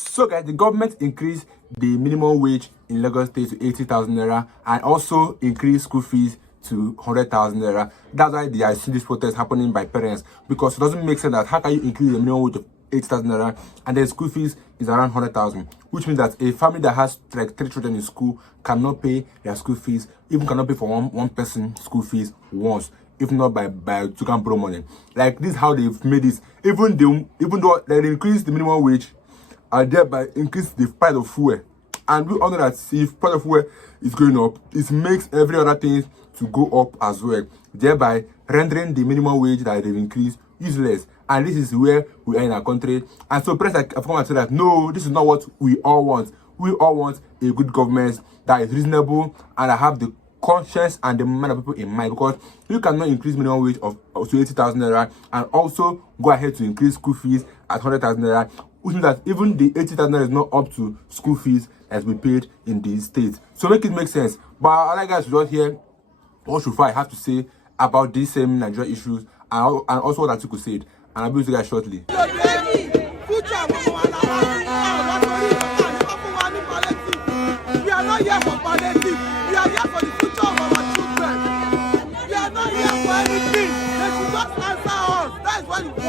So guys, the government increased the minimum wage in Lagos State to 80,000 naira and also increased school fees to 100,000 naira. That's why they are seeing this protest happening by parents, because it doesn't make sense that how can you increase the minimum wage of 80,000 naira and then school fees is around 100,000, which means that a family that has like 3 children in school cannot pay their school fees, even cannot pay for one person school fees once, if not by you can borrow money. Like, this is how they've made this. Even though they increase the minimum wage and thereby increase the price of fuel, and we all know that if price of fuel is going up, it makes every other thing to go up as well, thereby rendering the minimum wage that they've increased useless. And this is where we are in our country. And so parents have come and said that no, this is not what we all want. We all want a good government that is reasonable and that have the conscience and the mind of people in mind, because you cannot increase minimum wage of to 80,000 naira and also go ahead to increase school fees at 100,000 naira, which means that even the 80,000 naira is not up to school fees as we paid in the state. So make it make sense. But I'd like guys to just hear what Rufai have to say about these same Nigeria issues and also what Atiku said. And I'll be with you guys shortly. We are not here for palliative. We are here for the future of our children. We are not here for anything. They should just answer us. That is what we want.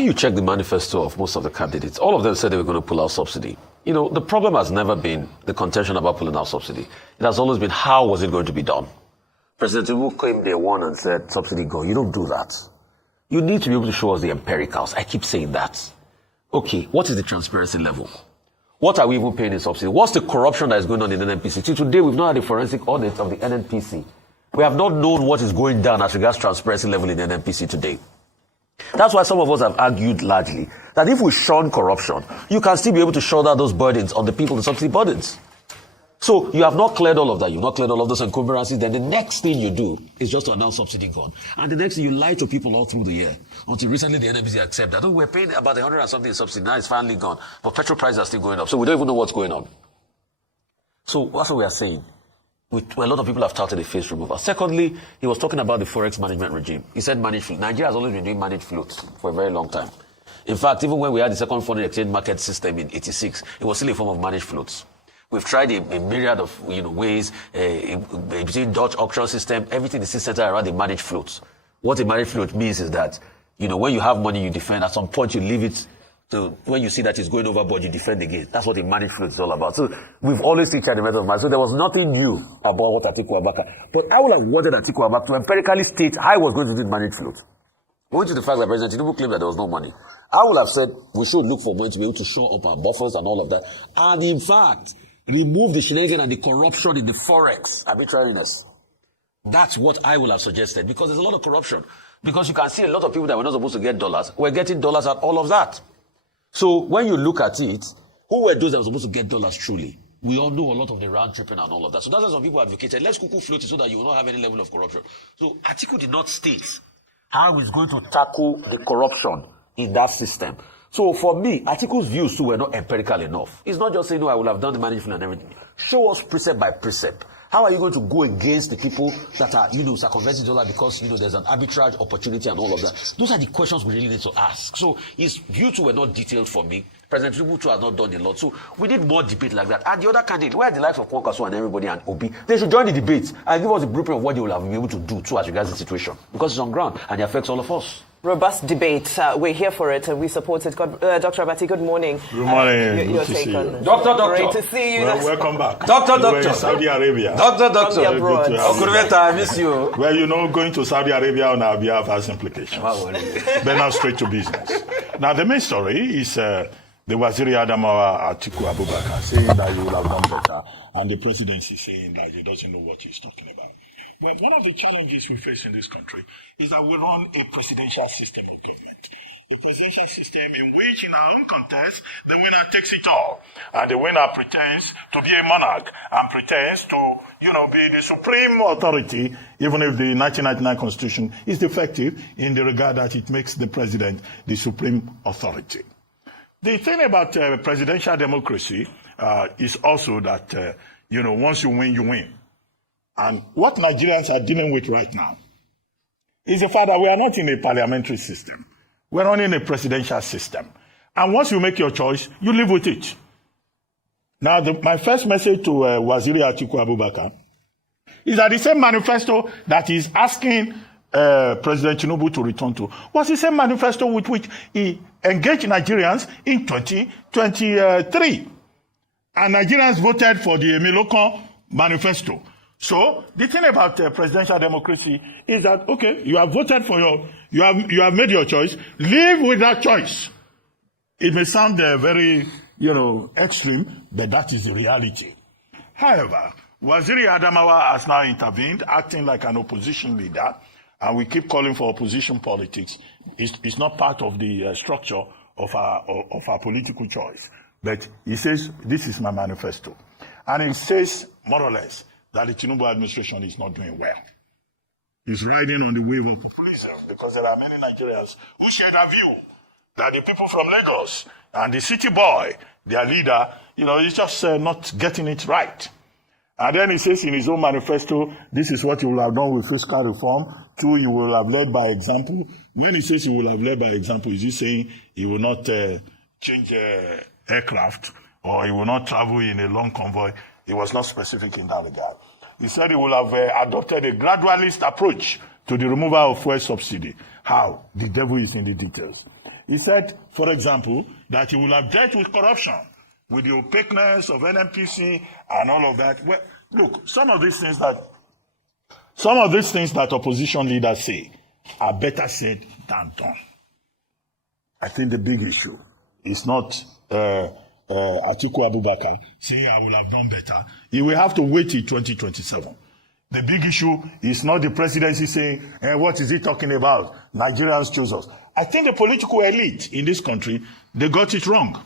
You check the manifesto of most of the candidates, all of them said they were going to pull out subsidy. You know, the problem has never been the contention about pulling out subsidy. It has always been, how was it going to be done? President Tinubu claimed day one and said, subsidy go. You don't do that. You need to be able to show us the empiricals. I keep saying that. Okay, what is the transparency level? What are we even paying in subsidy? What's the corruption that is going on in NNPC? Till today, we've not had a forensic audit of the NNPC. We have not known what is going down as regards transparency level in NNPC today. That's why some of us have argued largely that if we shun corruption, you can still be able to shoulder those burdens on the people, the subsidy burdens. So you have not cleared all of that. You've not cleared all of those encumbrances. Then the next thing you do is just to announce subsidy gone. And the next thing, you lie to people all through the year. Until recently the NNPC accept that. Oh, we're paying about 100 and something in subsidy. Now it's finally gone. But petrol prices are still going up. So we don't even know what's going on. So that's what we are saying. A lot of people have touted a face remover. Secondly, he was talking about the forex management regime. He said managed float. Nigeria has always been doing managed floats for a very long time. In fact, even when we had the second foreign exchange market system in '86, it was still a form of managed floats. We've tried a myriad of ways, between Dutch auction system, everything is centered around the managed floats. What a managed float means is that, when you have money, you defend. At some point, you leave it. So when you see that it's going overboard, you defend again. That's what a managed float is all about. So we've always teached the method of management. So there was nothing new about what Atiku Abubakar. But I would have wanted Atiku Abubakar to empirically state how he was going to do the managed float. Going to the fact that President Tinubu claimed that there was no money, I would have said we should look for money to be able to show up our buffers and all of that. And in fact, remove the shenanigans and the corruption in the forex arbitrariness. That's what I would have suggested, because there's a lot of corruption. Because you can see a lot of people that were not supposed to get dollars were getting dollars at all of that. So when you look at it, who were those that were supposed to get dollars truly? We all know a lot of the round tripping and all of that. So that's why some people advocated, let's cuckoo float it so that you will not have any level of corruption. So Atiku did not state how he's going to tackle the corruption in that system. So for me, Atiku's views too were not empirical enough. It's not just saying, no, I will have done the management and everything. Show us precept by precept. How are you going to go against the people that are, circumventing dollar because, there's an arbitrage opportunity and all of that? Those are the questions we really need to ask. So his views too were not detailed for me. President Tinubu too has not done a lot. So we need more debate like that. And the other candidate, where the likes of Kwankaso and everybody and Obi, they should join the debate and give us the blueprint of what they will have been able to do too as regards the situation. Because it's on ground and it affects all of us. Robust debate. We're here for it and we support it. Dr. Abati, good morning. Good morning. Your take on this. Doctor. Great to see you. Well, welcome back. Doctor. Saudi Arabia. Doctor. I miss you. Well, going to Saudi Arabia on our behalf has implications. But now straight to business. Now, the main story is the Waziri Adamawa Atiku Abubakar saying that he will have done better, and the presidency saying that he doesn't know what he's talking about. But one of the challenges we face in this country is that we run a presidential system of government. the presidential system in which, in our own context, the winner takes it all. And the winner pretends to be a monarch and pretends to, be the supreme authority, even if the 1999 Constitution is defective in the regard that it makes the president the supreme authority. The thing about presidential democracy is also that, once you win, you win. And what Nigerians are dealing with right now is the fact that we are not in a parliamentary system. We're not in a presidential system. And once you make your choice, you live with it. Now, my first message to Waziri Atiku Abubakar is that the same manifesto that he's asking President Tinubu to return to was the same manifesto with which he engaged Nigerians in 2023. And Nigerians voted for the Emiloko manifesto. So the thing about presidential democracy is that, okay, you have voted for you have made your choice. Live with that choice. It may sound very, extreme, but that is the reality. However, Waziri Adamawa has now intervened, acting like an opposition leader, and we keep calling for opposition politics. It's not part of the structure of our political choice. But he says, this is my manifesto. And he says, more or less, that the Tinubu administration is not doing well. He's riding on the wave of populism because there are many Nigerians who share that view that the people from Lagos and the city boy, their leader, is just not getting it right. And then he says in his own manifesto, this is what you will have done with fiscal reform. 2, you will have led by example. When he says he will have led by example, is he saying he will not change aircraft or he will not travel in a long convoy? He was not specific in that regard. He said he will have adopted a gradualist approach to the removal of fuel subsidy. How? The devil is in the details. He said, for example, that he will have dealt with corruption, with the opaqueness of NNPC and all of that. Well, look, some of these things that opposition leaders say are better said than done. I think the big issue is not Atiku Abubakar saying I will have done better. He will have to wait till 2027. The big issue is not the presidency saying, what is he talking about? Nigerians choose us. I think the political elite in this country, they got it wrong.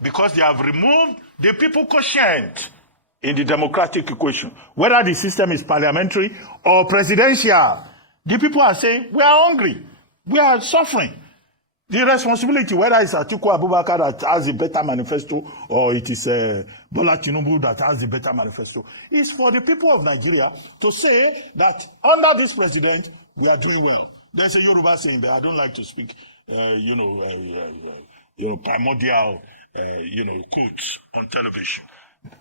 Because they have removed the people quotient in the democratic equation. Whether the system is parliamentary or presidential, the people are saying, we are hungry. We are suffering. The responsibility, whether it's Atiku Abubakar that has a better manifesto or it is Bola Tinubu that has a better manifesto, is for the people of Nigeria to say that under this president, we are doing well. There's a Yoruba saying that I don't like to speak, primordial, quotes on television.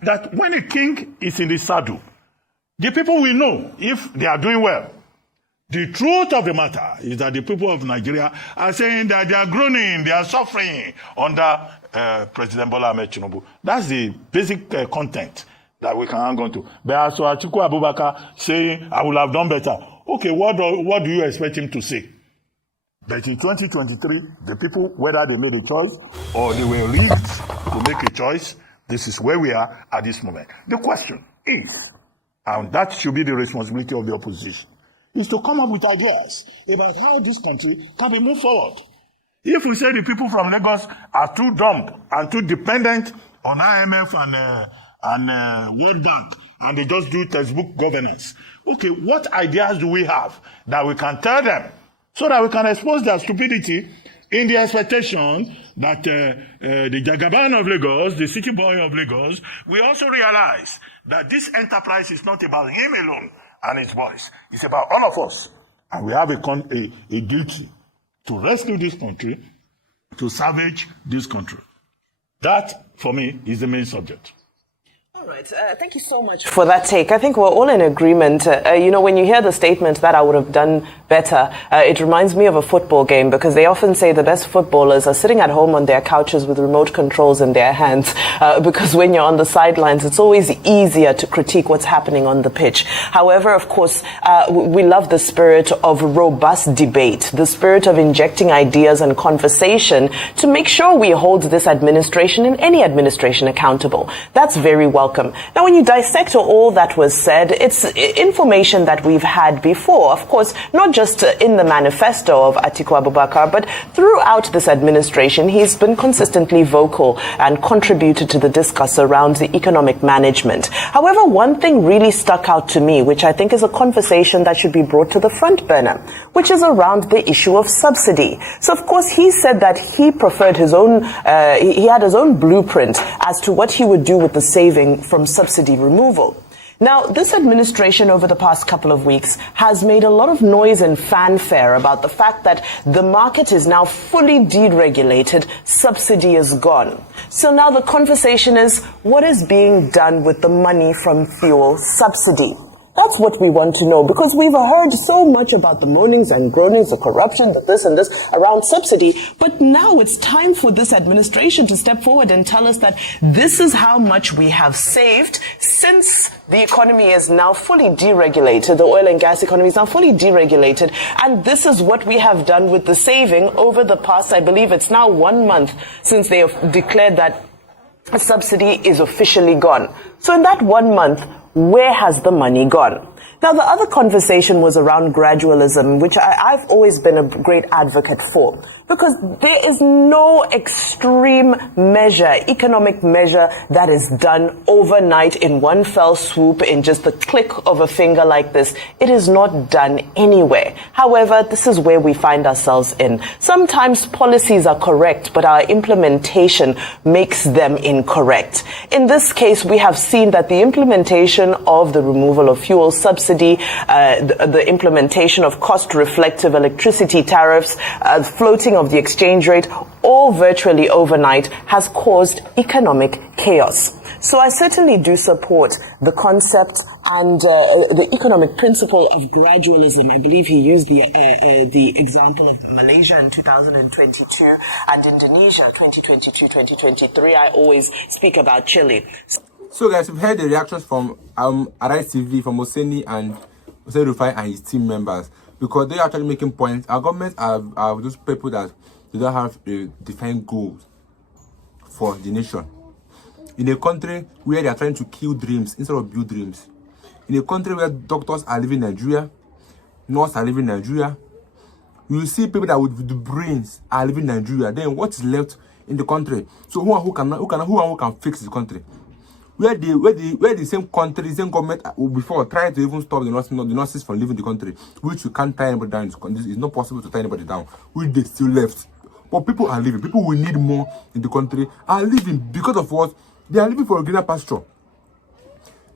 That when a king is in the saddle, the people will know if they are doing well. The truth of the matter is that the people of Nigeria are saying that they are groaning, they are suffering under President Bola Ahmed Tinubu. That's the basic content that we can hang on to. But as to Atiku Abubakar saying, I will have done better. Okay, what do you expect him to say? But in 2023, the people, whether they made a choice or they were rigged to make a choice, this is where we are at this moment. The question is, and that should be the responsibility of the opposition, is to come up with ideas about how this country can be moved forward. If we say the people from Lagos are too dumb and too dependent on IMF and World Bank, and they just do textbook governance, okay, what ideas do we have that we can tell them so that we can expose their stupidity in the expectation that the Jagaban of Lagos, the city boy of Lagos, we also realize that this enterprise is not about him alone and his boys. It's about all of us. And we have a duty to rescue this country, to salvage this country. That, for me, is the main subject. All right. Thank you so much for that take. I think we're all in agreement. When you hear the statement that I would have done better, it reminds me of a football game, because they often say the best footballers are sitting at home on their couches with remote controls in their hands, because when you're on the sidelines, it's always easier to critique what's happening on the pitch. However, of course, we love the spirit of robust debate, the spirit of injecting ideas and conversation to make sure we hold this administration and any administration accountable. That's very welcome. Now, when you dissect all that was said, it's information that we've had before. Of course, not just just in the manifesto of Atiku Abubakar, but throughout this administration, he's been consistently vocal and contributed to the discourse around the economic management. However, one thing really stuck out to me, which I think is a conversation that should be brought to the front burner, which is around the issue of subsidy. So, of course, he said that he preferred his own, he had his own blueprint as to what he would do with the saving from subsidy removal. Now, this administration over the past couple of weeks has made a lot of noise and fanfare about the fact that the market is now fully deregulated, subsidy is gone. So now the conversation is, what is being done with the money from fuel subsidy? That's what we want to know, because we've heard so much about the moanings and groanings, the corruption, the this and this around subsidy. But now it's time for this administration to step forward and tell us that this is how much we have saved since the economy is now fully deregulated. The oil and gas economy is now fully deregulated. And this is what we have done with the saving over the past, I believe it's now 1 month since they have declared that a subsidy is officially gone. So in that 1 month, where has the money gone? Now, the other conversation was around gradualism, which I've always been a great advocate for, because there is no extreme measure, economic measure, that is done overnight in one fell swoop, in just the click of a finger like this. It is not done anywhere. However, this is where we find ourselves in. Sometimes policies are correct, but our implementation makes them incorrect. In this case, we have seen that the implementation of the removal of fuel subsidy, the implementation of cost-reflective electricity tariffs, floating of the exchange rate, all virtually overnight, has caused economic chaos. So I certainly do support the concept and the economic principle of gradualism. I believe he used the example of Malaysia in 2022 and Indonesia 2022-2023. I always speak about Chile. So guys, we've heard the reactions from Arise TV, from Oseni and Rufai and his team members, because they're actually making points. Our governments are those people that they don't have defined goals for the nation. In a country where they are trying to kill dreams instead of build dreams. In a country where doctors are living in Nigeria, nurses are living in Nigeria, you see people that with the brains are living in Nigeria. Then what is left in the country? So who can fix the country? Where the same country, the same government before trying to even stop the nurses from leaving the country, which you can't tie anybody down. It's not possible to tie anybody down. Which they still left. But people are living. People who need more in the country are living because of what? They are living for a greener pasture.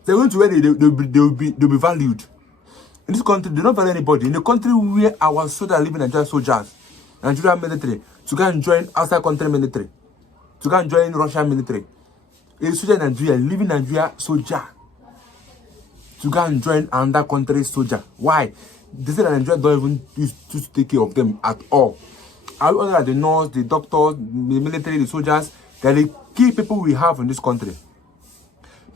They're going to where they'll be valued. In this country, they don't value anybody. In the country where our soldiers are living, Nigerian soldiers, Nigerian military, to go and join outside country military, to go and join Russian military. A soldier in Nigeria, living Nigeria soldier, to go and join another country soldier. Why? They say that Nigeria don't even use to take care of them at all. I would honor the nurse, the doctors, the military, the soldiers, they're the key people we have in this country.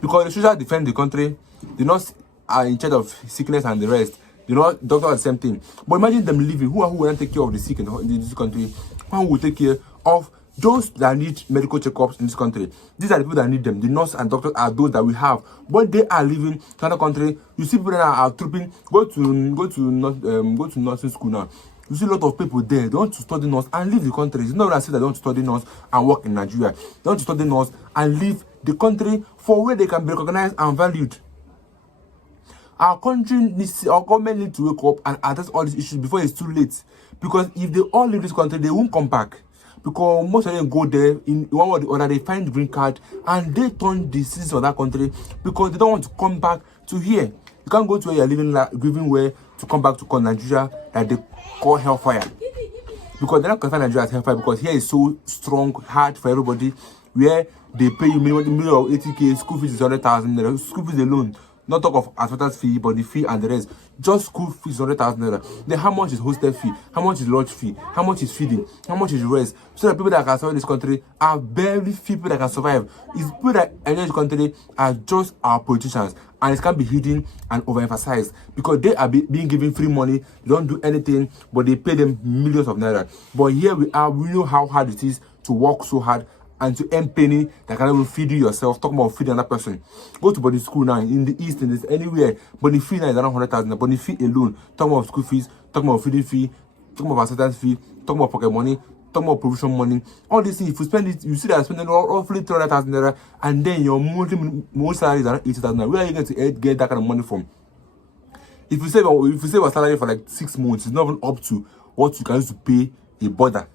Because the soldiers defend the country, the nurse are in charge of sickness and the rest. The doctor are the same thing. But imagine them living. Who will take care of the sick in this country? Who will take care of those that need medical checkups in this country? These are the people that need them. The nurse and doctors are those that we have. But they are living in another country. You see people that are trooping, go to nursing school now. You see a lot of people there. They want to study nurse and leave the country. It's not that I say they don't study nurse and work in Nigeria. They want to study nurse and leave the country for where they can be recognized and valued. Our government needs to wake up and address all these issues before it's too late. Because if they all leave this country, they won't come back. Because most of them go there, in one way or the other, they find the green card and they turn the citizens of that country because they don't want to come back to here. You can't go to where you're living where to come back to Nigeria that they call hellfire. Because they're not considered Nigeria as hellfire, because here is so strong, hard for everybody, where they pay you minimum of 80k, school fees is 100,000 naira, school fees alone. Not talk of asphalt fee, but the fee and the rest. Just school fees 100,000 naira. Then how much is hostel fee? How much is lodge fee? How much is feeding? How much is rest? So the people that can survive in this country are barely people that can survive. It's people that enjoy this country are just our politicians. And it can't be hidden and overemphasized because they are being given free money. They don't do anything, but they pay them millions of naira. But here we are. We know how hard it is to work so hard and to earn penny that can even feed you yourself. Talk about feeding another person. Go to boarding school now in the east, in this anywhere. Boarding fee now is around 100,000. Boarding fee alone. Talk about school fees. Talk about feeding fee. Talk about acceptance fee. Talk about pocket money. Talk about provision money. All these things, if you spend it, you see that you're spending roughly 300,000 naira, and then your monthly salary is around 80,000 naira. Where are you going to get that kind of money from? If you save a salary for like 6 months, it's not even up to what you can use to pay a border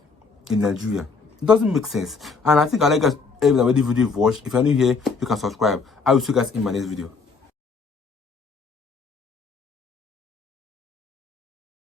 in Nigeria. It doesn't make sense. And I think I like guys every video you've watched. If you're new here, you can subscribe. I will see you guys in my next video.